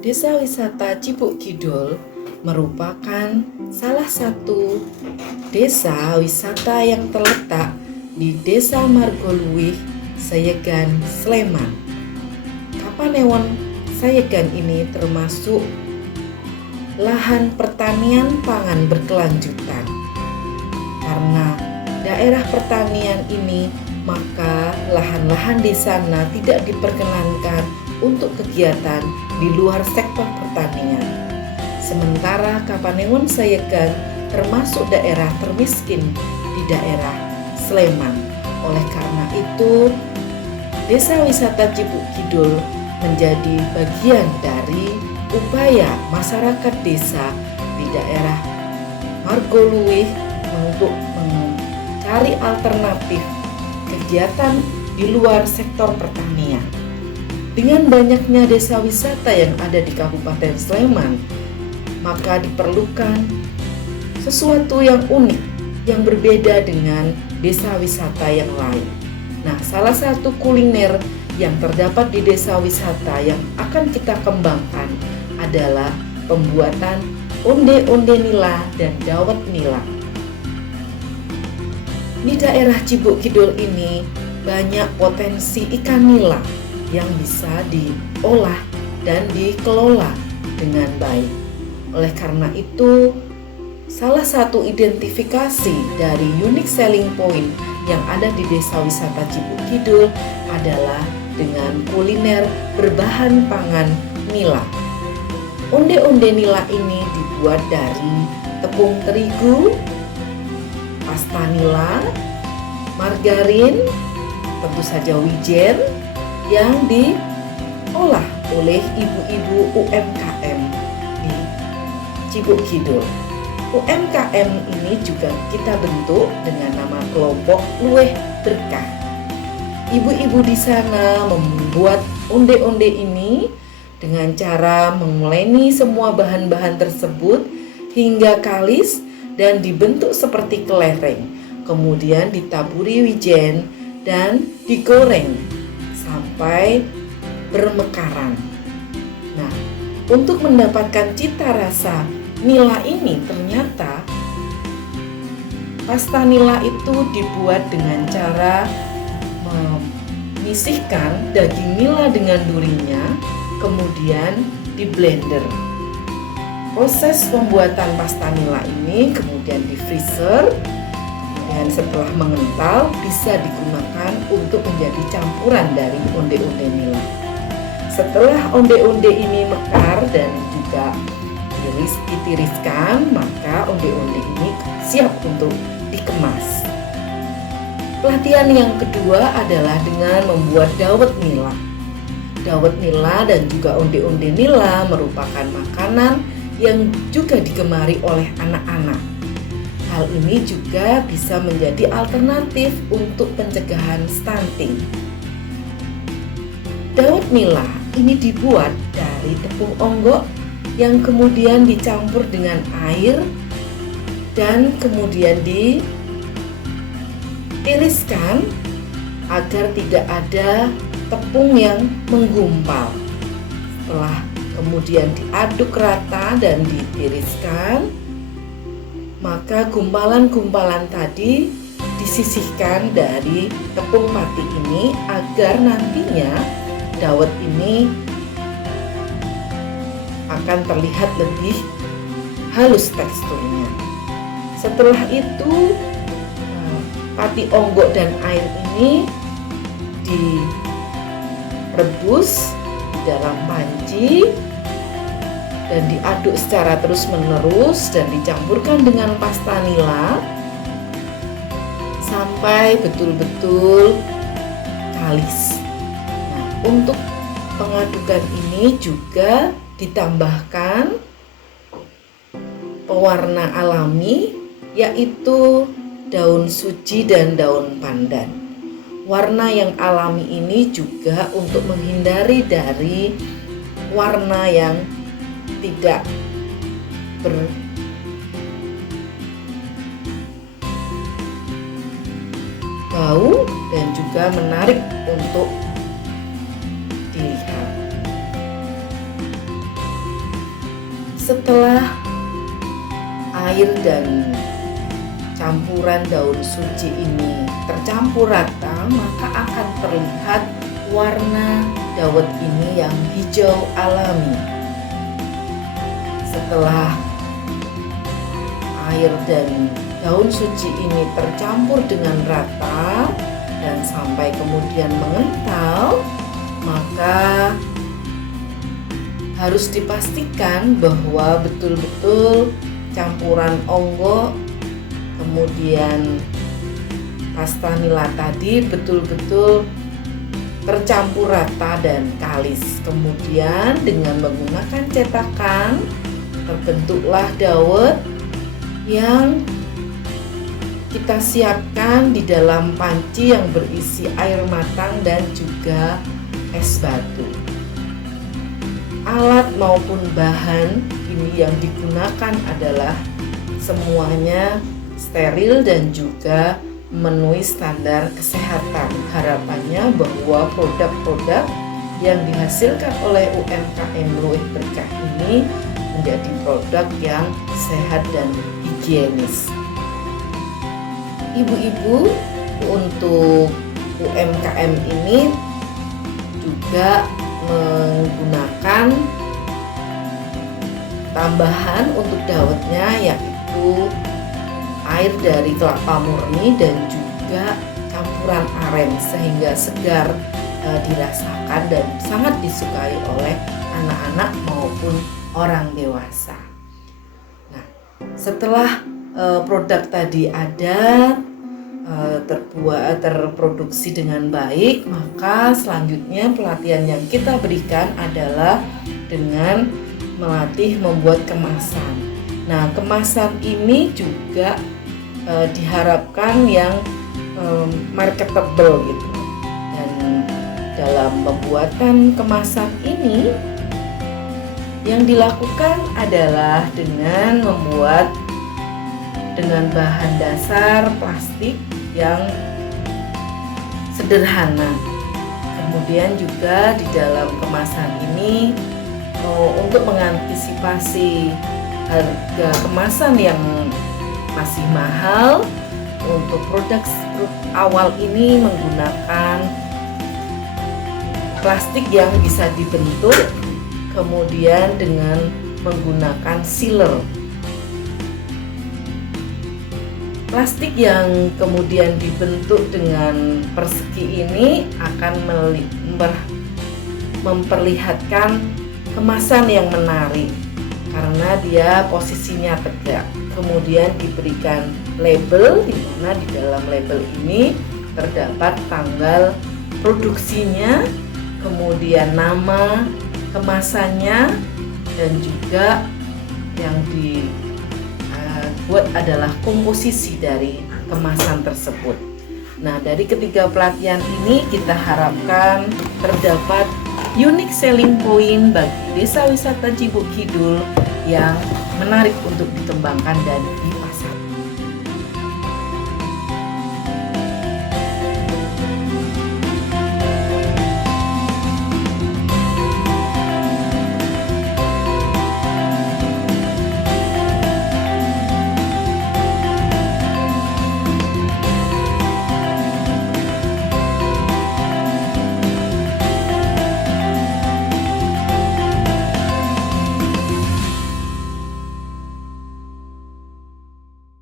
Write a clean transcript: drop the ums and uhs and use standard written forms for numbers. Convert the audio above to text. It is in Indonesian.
Desa wisata Cibuk Kidul merupakan salah satu desa wisata yang terletak di Desa Margoluwih, Sayegan, Sleman. Kapanewon Sayegan ini termasuk lahan pertanian pangan berkelanjutan. Karena daerah pertanian ini, maka lahan-lahan di sana tidak diperkenankan untuk kegiatan di luar sektor pertanian. Sementara Kapanewon Sayegan termasuk daerah termiskin di daerah Sleman. Oleh karena itu, Desa Wisata Cibuk Kidul menjadi bagian dari upaya masyarakat desa di daerah Margoluwih untuk mencari alternatif kegiatan di luar sektor pertanian. Dengan banyaknya desa wisata yang ada di Kabupaten Sleman, maka diperlukan sesuatu yang unik, yang berbeda dengan desa wisata yang lain. Nah, salah satu kuliner yang terdapat di desa wisata yang akan kita kembangkan adalah pembuatan onde-onde nila dan dawet nila. Di daerah Cibuk Kidul ini banyak potensi ikan nila yang bisa diolah dan dikelola dengan baik. Oleh karena itu, salah satu identifikasi dari unique selling point yang ada di Desa Wisata Cibuk Kidul adalah dengan kuliner berbahan pangan nila. Onde-onde nila ini dibuat dari tepung terigu, pasta nila, margarin, tentu saja wijen yang diolah oleh ibu-ibu UMKM di Cibuk Kidul. UMKM ini juga kita bentuk dengan nama kelompok Luweh Berkah. Ibu-ibu di sana membuat onde-onde ini dengan cara menguleni semua bahan-bahan tersebut hingga kalis dan dibentuk seperti kelereng. Kemudian ditaburi wijen dan digoreng sampai bermekaran. Nah, untuk mendapatkan cita rasa nila ini, ternyata pasta nila itu dibuat dengan cara menyisihkan daging nila dengan durinya, kemudian di blender. Proses pembuatan pasta nila ini kemudian di freezer, dan setelah mengental bisa digunakan untuk menjadi campuran dari onde-onde nila. Setelah onde-onde ini mekar dan juga ditiriskan, maka onde-onde ini siap untuk dikemas. Pelatihan yang kedua adalah dengan membuat dawet nila. Dawet nila dan juga onde-onde nila merupakan makanan yang juga digemari oleh anak-anak. Hal ini juga bisa menjadi alternatif untuk pencegahan stunting. Dawet nila ini dibuat dari tepung onggok yang kemudian dicampur dengan air dan kemudian ditiriskan agar tidak ada tepung yang menggumpal. Setelah kemudian diaduk rata dan ditiriskan, maka gumpalan-gumpalan tadi disisihkan dari tepung pati ini agar nantinya dawet ini akan terlihat lebih halus teksturnya. Setelah itu, pati onggok dan air ini direbus di dalam panci dan diaduk secara terus-menerus dan dicampurkan dengan pasta nila sampai betul-betul kalis. Nah, untuk pengadukan ini juga ditambahkan pewarna alami, yaitu daun suji dan daun pandan. Warna yang alami ini juga untuk menghindari dari warna yang tidak berbau dan juga menarik untuk dilihat. Setelah air dan campuran daun suci ini tercampur rata, maka akan terlihat warna dawet ini yang hijau alami. Setelah air dan daun suci ini tercampur dengan rata dan sampai kemudian mengental, maka harus dipastikan bahwa betul-betul campuran onggo kemudian pasta nila tadi betul-betul tercampur rata dan kalis. Kemudian dengan menggunakan cetakan terbentuklah dawet yang kita siapkan di dalam panci yang berisi air matang dan juga es batu. Alat maupun bahan ini yang digunakan adalah semuanya steril dan juga memenuhi standar kesehatan. Harapannya bahwa produk-produk yang dihasilkan oleh UMKM Luwih Berkah ini menjadi produk yang sehat dan higienis. Ibu-ibu, untuk UMKM ini juga menggunakan tambahan untuk dawetnya, yaitu air dari kelapa murni dan juga campuran aren, sehingga segar dirasakan dan sangat disukai oleh anak-anak maupun orang dewasa. Nah, setelah produk tadi ada terproduksi dengan baik, maka selanjutnya pelatihan yang kita berikan adalah dengan melatih membuat kemasan. Nah, kemasan ini juga diharapkan yang marketable gitu. Dan dalam pembuatan kemasan ini yang dilakukan adalah dengan membuat dengan bahan dasar plastik yang sederhana. Kemudian juga di dalam kemasan ini untuk mengantisipasi harga kemasan yang masih mahal, untuk produk awal ini menggunakan plastik yang bisa dibentuk, kemudian dengan menggunakan sealer. Plastik yang kemudian dibentuk dengan persegi ini akan memperlihatkan kemasan yang menarik karena dia posisinya tegak. Kemudian diberikan label, di mana di dalam label ini terdapat tanggal produksinya, kemudian nama kemasannya, dan juga yang dibuat adalah komposisi dari kemasan tersebut. Nah, dari ketiga pelatihan ini kita harapkan terdapat unique selling point bagi Desa Wisata Cibuk Kidul yang menarik untuk dikembangkan dan